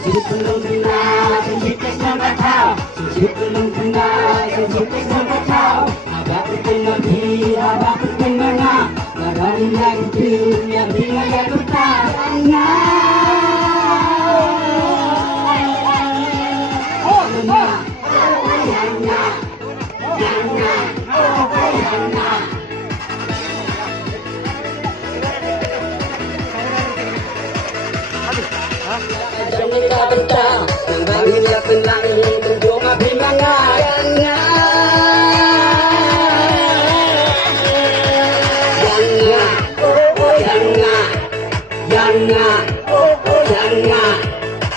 hidup belum kenal, hidup sangat tahu. Hidup belum kenal, hidup sangat tahu. Abah berkenali, abah berkenal. Barang yang dunia bila yang bertanya. Oh, nah, yang nah, yang nah, yang nah. Jangan kita bentang, membangunlah penang, berdoa bimbingan.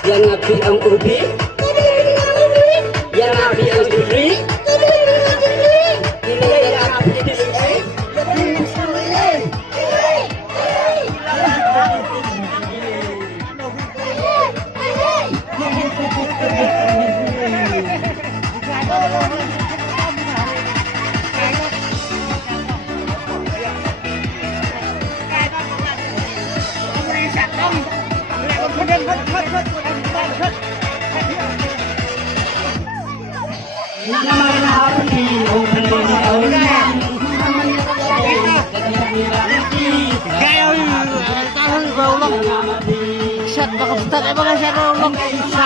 Yang nabi ang ubi, yang nabi ang suri, yang nabi ang suri. Sa